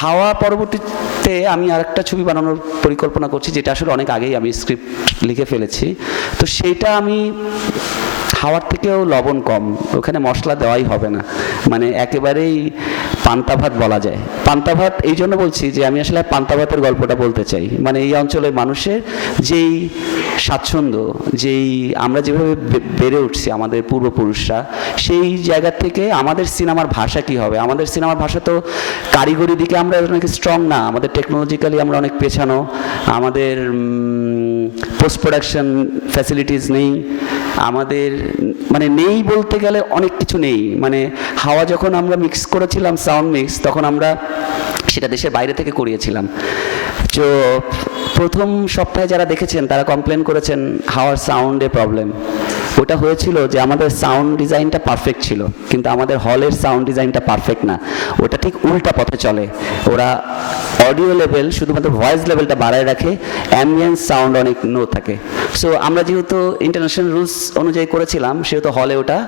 হাওয়া পরবর্তীতে আমি আরেকটা ছবি বানানোর পরিকল্পনা করছি, যেটা আসলে অনেক আগেই আমি স্ক্রিপ্ট লিখে ফেলেছি। তো সেইটা আমি হাওয়ার থেকেও লবণ কম, ওখানে মশলা দেওয়াই হবে না। মানে একেবারেই পান্তা ভাত বলা যায়। পান্তা ভাত এই জন্য বলছি যে আমি আসলে পান্তা ভাতের গল্পটা বলতে চাই। মানে এই অঞ্চলের মানুষের যেই স্বাচ্ছন্দ্য, যেই আমরা যেভাবে বেড়ে উঠছি আমাদের পূর্বপুরুষরা, সেই জায়গা থেকে আমাদের সিনেমার ভাষা কি হবে? আমাদের সিনেমার ভাষা তো কারিগরি দিকে আমরা অনেক স্ট্রং না, আমাদের টেকনোলজিক্যালি আমরা অনেক পেছানো, আমাদের পোস্ট প্রোডাকশন ফ্যাসিলিটিস নেই আমাদের মানে নেই বলতে গেলে অনেক কিছু নেই। মানে হাওয়া যখন আমরা মিক্স করেছিলাম সাউন্ড মিক্স তখন আমরা সেটা দেশের বাইরে থেকে করিয়েছিলাম। তো প্রথম সপ্তাহে যারা দেখেছেন, তারা কমপ্লেন করেছেন হাওয়ার সাউন্ডে প্রবলেম ওটা হয়েছিল যে আমাদের সাউন্ড ডিজাইনটা পারফেক্ট ছিল, কিন্তু আমাদের হলের সাউন্ড ডিজাইনটা পারফেক্ট না। ওটা ঠিক উল্টা পথে চলে। ওরা অডিও লেভেল শুধুমাত্র ভয়েস লেভেলটা বাড়ায় রাখে অ্যাম্বিয়েন্স সাউন্ড অনেক নো থাকে। সো আমরা যেহেতু ইন্টারন্যাশনাল রুলস অনুযায়ী করেছিলাম, সেহেতু হলে ওটা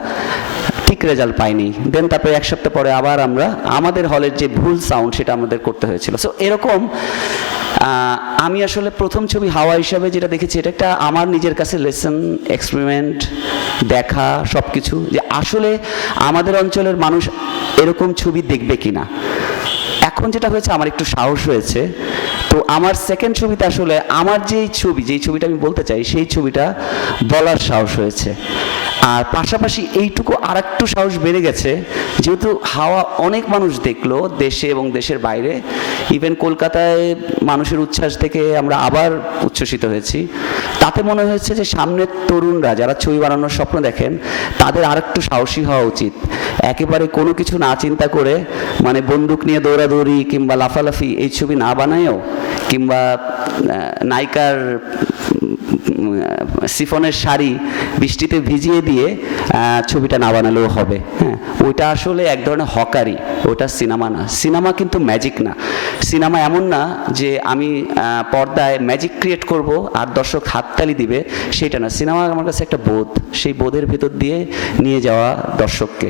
ঠিক রেজাল্ট পাইনি। দেন তারপরে এক সপ্তাহ পরে আবার আমরা, আমাদের হলের যে ভুল সাউন্ড সেটা আমাদের করতে হয়েছিল। সো এরকম আমি আসলে প্রথম ছবি হাওয়া হিসাবে যেটা দেখেছি, এটা একটা আমার নিজের কাছে লেসন এক্সপেরিমেন্ট দেখা সব কিছু যে আসলে আমাদের অঞ্চলের মানুষ এরকম ছবি দেখবে কিনা। এখন যেটা হয়েছে, আমার একটু সাহস হয়েছে। তো আমার সেকেন্ড ছবিতে আসলে আমার যেই ছবি, যেই ছবিটা আমি বলতে চাই, সেই ছবিটা বলার সাহস হয়েছে। আর পাশাপাশি এইটুকু আর একটু সাহস বেড়ে গেছে, যেহেতু হাওয়া অনেক মানুষ দেখল, দেশে এবং দেশের বাইরে। ইভেন কলকাতায় মানুষের উচ্ছ্বাস থেকে আমরা আবার উচ্ছ্বসিত হয়েছি। তাতে মনে হয়েছে যে সামনের তরুণরা যারা ছবি বানানোর স্বপ্ন দেখেন, তাদের আর একটু সাহসী হওয়া উচিত। একেবারে কোনো কিছু না চিন্তা করে মানে বন্দুক নিয়ে দৌড়াদৌড়ি কিংবা লাফালাফি এই ছবি না বানায়ও কিংবা নায়িকার সিফনের শাড়ি বৃষ্টিতে ভিজিয়ে দিয়ে ছবিটা না বানালেও হবে। হ্যাঁ ওইটা আসলে এক ধরনের হকারি ওটা সিনেমা না। সিনেমা কিন্তু ম্যাজিক না। সিনেমা এমন না যে আমি পর্দায় ম্যাজিক ক্রিয়েট করব আর দর্শক হাততালি দিবে, সেটা না। সিনেমা আমার কাছে একটা বোধ, সেই বোধের ভেতর দিয়ে নিয়ে যাওয়া দর্শককে।